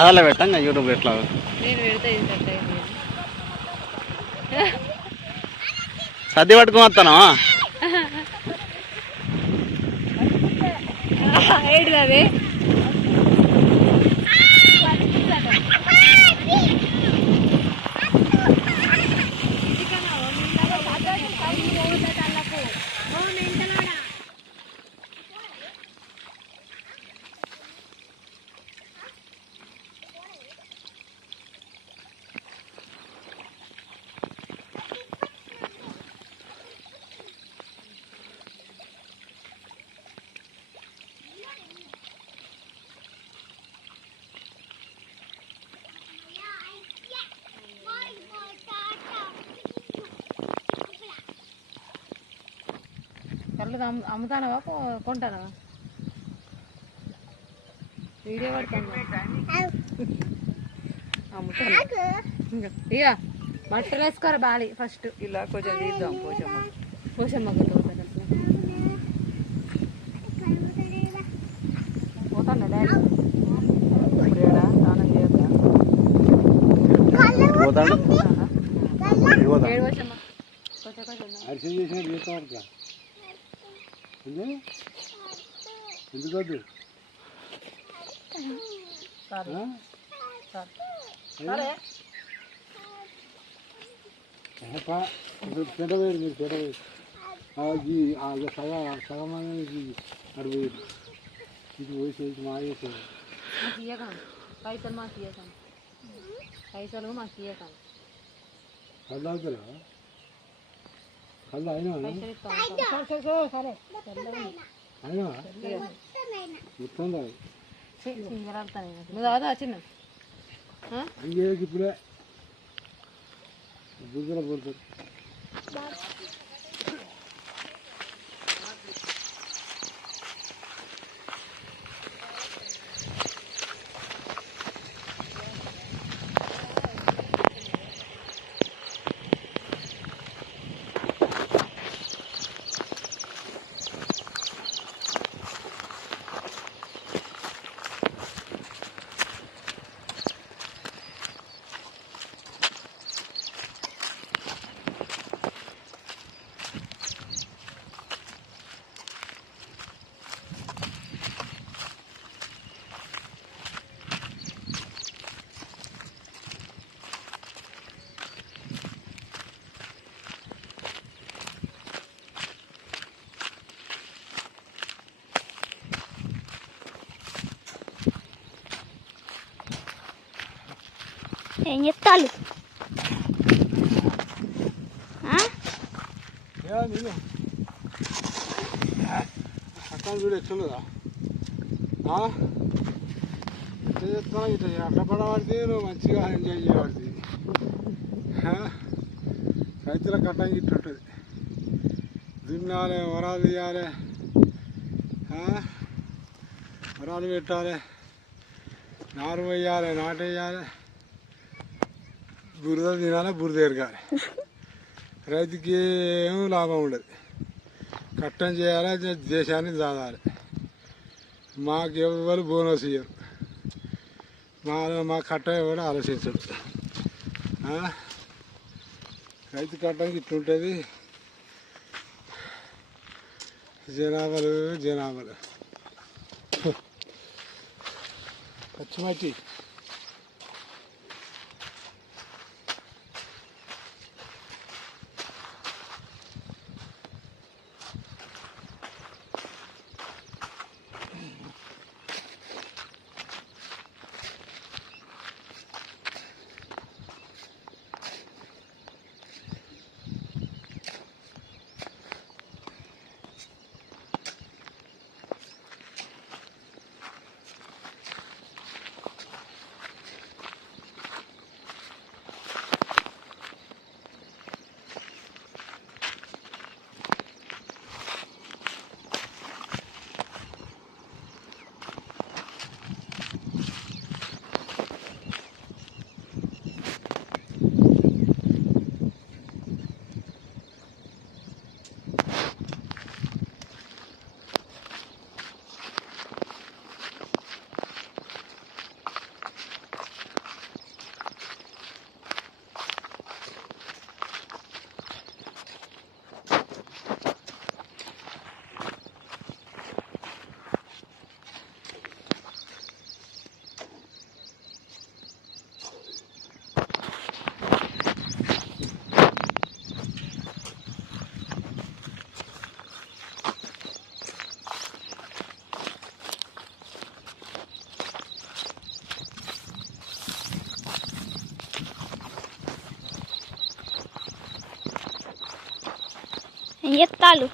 అలా పెట్టంగా యూట్యూబ్ ఎట్లా నేను పెడితే సర్ది పట్టుకుని వస్తాను ఏంటిది అది కళ్ళు అమ్ముతానవా కొంటానవా వీడియో పడుతుంది అమ్ముతాను ఇక బట్టలు వేసుకోరా బాలి ఫస్ట్ ఇలా కొంచెం తీద్దాం పోషమ్మకు పోతాను డాడీ స్నానం చేయద్దా ఏడు పోషమ్మ ఎందుకొద్దు సరే పెట్టవేరు మీరు పెట్టవేరు సగం అటు పోయి ఇది పోసేసి మాకేసారు మాకు ఇయ్యకండి పైసలు మాకు ఇయ్యకండి పైసలు మాకు ఇయ్యకండి కళ్ళు అవుతారా కళ్ళు అయినా పైసలు ఇస్తాం అయినా మొత్తం నువ్వు కాదా చిన్న ఇంకేకి ఇప్పుడే బుద్ధుల పడుతుంది ఏం చెప్తాను అక్కడ చూడు ఎట్లుందా ఎట్లా చెప్తాను ఇట్లా అట్లా పడబడితే నువ్వు మంచిగా ఎంజాయ్ చేయబడుతుంది రైతుల కట్టంగా ఇట్లా ఉంటుంది దున్నాలి వరాలు తీయాలి వరాలు పెట్టాలి నారు వేయాలి నాటేయాలి బురద తినాలి బురద ఎరగాలి రైతుకి ఏం లాభం ఉండదు కట్టం చేయాలి దేశాన్ని సాధాలి మాకు ఎవరు బోనస్ ఇయ్యరు మా కట్టం ఎవరు ఆలోచించడు రైతు కట్టంకి ఇట్లుంటుంది జనాభాలు పచ్చిమట్టి ఏం చెప్తాలు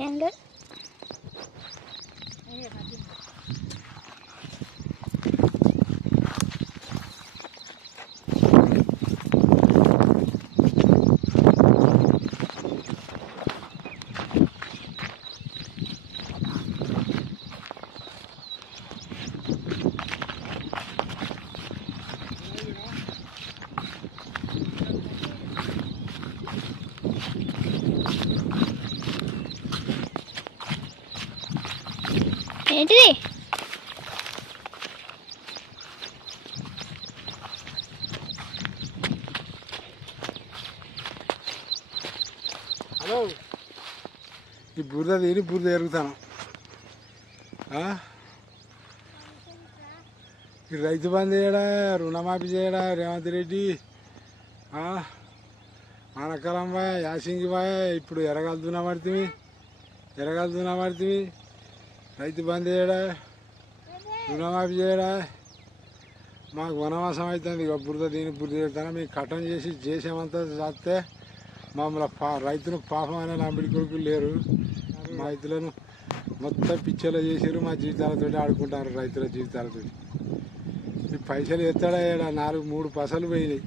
ఏం లేదు ఏంటిది హలో ఈ బురద తీరి బురద ఎరుగుతాను ఈ రైతు బంధు చేయడా రుణమాఫీ చేయడా రేవంత్ రెడ్డి ఆనకాలం బాయ్ యాసింగి బాయ్ ఇప్పుడు ఎరగలుతున్నా పడుతుంది రైతు బంధు చేయడా రుణమాఫీ చేయడా మాకు వనవాసం అవుతుంది ఇక బురద దీని బురద చేస్తాను మీకు కట్టం చేసామంతా చేస్తే మమ్మల్ని రైతును పాపం అనే నంబడి కొడుకులు లేరు మా రైతులను మొత్తం పిచ్చలో చేసారు మా జీవితాలతో ఆడుకుంటారు రైతుల జీవితాలతో ఈ పైసలు ఎత్తాడా 3 పసలు పోయినాయి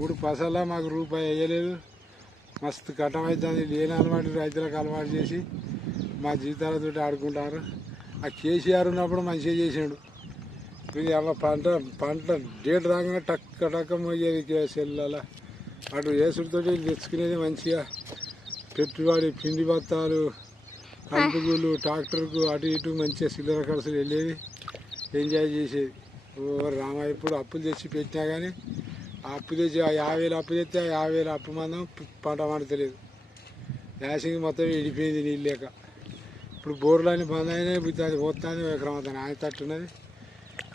3 పసల్లో మాకు రూపాయి వేయలేదు మస్తు కట్టం అవుతుంది లేని అలవాటు రైతులకు అలవాటు చేసి మా జీవితాలతో ఆడుకుంటారు ఆ కేసీఆర్ ఉన్నప్పుడు మంచిగా చేసాడు అలా పంట డేట్ రాగానే టక్క మోగేది సెల్లలో అటు వేసుడితో తెచ్చుకునేది మంచిగా పెట్టుబడి పిండి బత్తాలు కంపుగులు ట్రాక్టర్కు అటు ఇటు మంచిగా చిల్లర ఖర్చులు వెళ్ళేది ఎంజాయ్ చేసేది రామ ఇప్పుడు అప్పులు తెచ్చి పెట్టినా కానీ ఆ అప్పు తెచ్చి ఆ 50,000 అప్పు తెస్తే ఆ 50,000 అప్పు మందం పంట పండుతలేదు యాసింగ్ మొత్తం ఎండిపోయింది నీళ్ళు లేక ఇప్పుడు బోర్లన్నీ బంద్ అయినాయి అది పోతాను ఎకరం అవుతాను ఆయన తట్టున్నది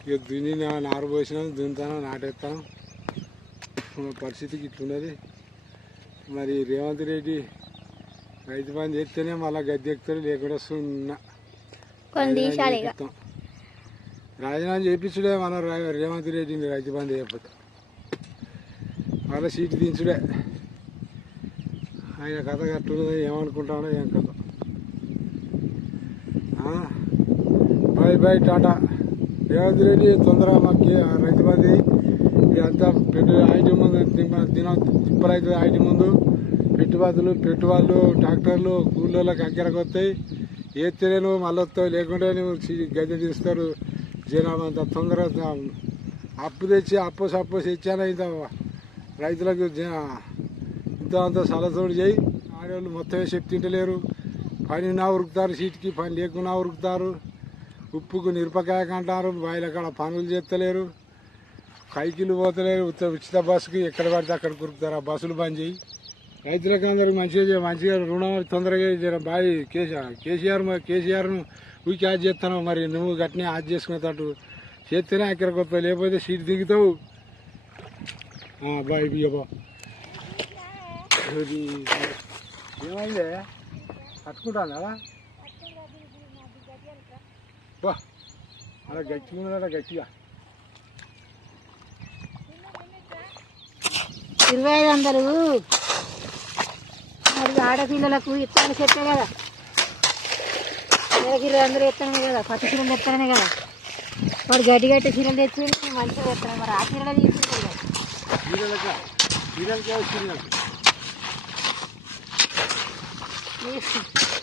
ఇక దున్ని నారు పోసినాం దున్నుతాను నాటేస్తాను పరిస్థితికి ఇట్లున్నది మరి రేవంత్ రెడ్డి రైతు బంధు చేస్తేనే మళ్ళీ గద్దె ఎక్కుతారు లేకుండా సున్నా రాజీనామా చేయించుడే మన రేవంత్ రెడ్డిని రైతు బంధు చేయకపోతే మళ్ళీ సీటు దించుడే ఆయన కథ కట్టున్నది ఏమనుకుంటాడో ఏం కథ బాయ్ టాటా రేవంత్ రెడ్డి తొందరగా మాకు రైతు బంధు ఇదంతా ఐటీ ముందు తిప్పలవుతుంది ఐటీ ముందు పెట్టుబడులు ట్రాక్టర్లు కూలీలకు అక్కడికి వస్తాయి ఏత్తేనే నువ్వు మళ్ళీ వస్తావు లేకుంటే నువ్వు గద్దె తీస్తారు జనాభా అంత తొందరగా అప్పు తెచ్చి అప్పు తెచ్చాను ఇంత రైతులకు అంత సలసోడు చేయి ఆడవాళ్ళు మొత్తమే చెప్తుంటలేరు పని నా ఉరుకుతారు సీటుకి పని లేకున్నా ఉరుకుతారు ఉప్పుకు మిరపకాయకు అంటారు బాయిల కాడ పనులు చేస్తలేరు కైకిలు పోతలేరు ఉచిత బస్సుకి ఎక్కడ పడితే అక్కడ కురుకుతారు ఆ బస్సులు బంద్ చేయి రైతులకు అందరికి మంచిగా రుణం తొందరగా జర బాయ్ కేసీఆర్ను ఊరికి యాడ్ చేస్తాను మరి నువ్వు గట్టినే యాడ్ చేసుకునేటట్టు చేస్తేనే అక్కడికి వస్తావు లేకపోతే సీట్ దిగుతావు బాయ్ బియ్యబా ఏమైందే కట్టుకుంటాను కదా బా అలా గట్టిగా ఉన్నదా గట్టిగా 2500 మరి ఆడపిల్లలకు ఇస్తాను చెప్పే కదా నెలకి 200 ఇస్తానే కదా పట్టు చీరలు ఎత్తానే కదా వాడు గడ్డి చీరలు తెచ్చి మంచిగా ఎత్తాను మరి ఆ చీరలు తీసుకుంటారు కదా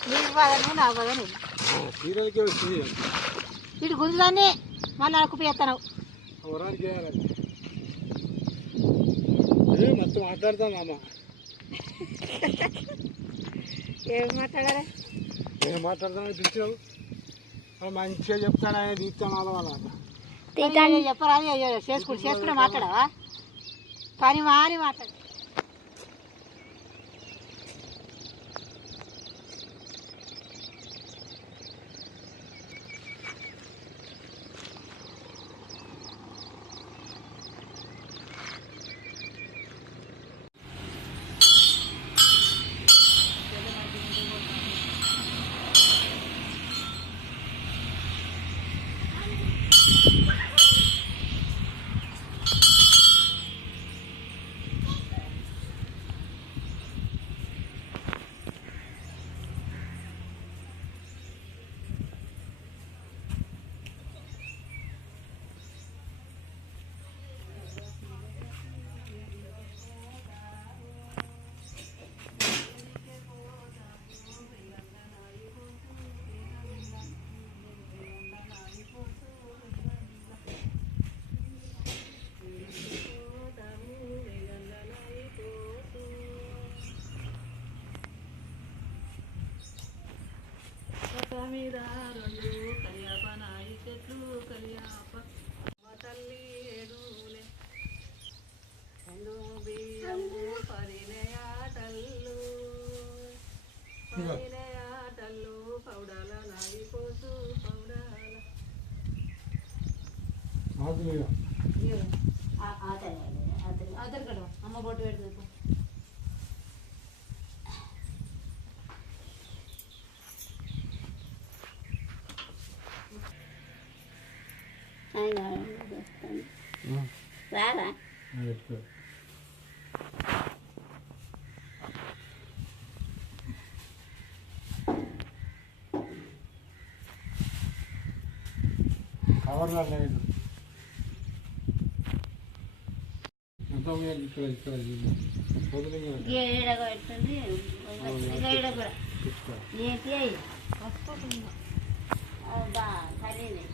నీకు బాధనే నాకు బాధనే ఇటు గుంజుదాన్ని మళ్ళీ అడుకుపోయి ఎత్తాను మొత్తం మాట్లాడతాం అమ్మ ఏం మాట్లాడారా ఏం మాట్లాడతాను పిలిచావు మంచిగా చెప్తాను ఆయన తీస్తాను వాళ్ళ చెప్పరా చేసుకుంటే మాట్లాడవా పని మారి మాట్లాడు మీద రెండు కలియాప నాయి చెట్లు కలియాప మా తల్లి ఏడులే రెండు బియ్యము పరినయాటల్లు పరినయాటల్లు పౌడాల నాయి పోసు పౌడాల ఆధార్ కార్డు అమ్మ బొట్టు పెడుతుంది రారా కవర్లో లేదు ఎంతో ఇక్కడ ఇక్కడ వదిలింగ్ ఏడ పెడుతుంది ఏడ కూడా ఏంటి అయ్యి వస్తుంది సరేనే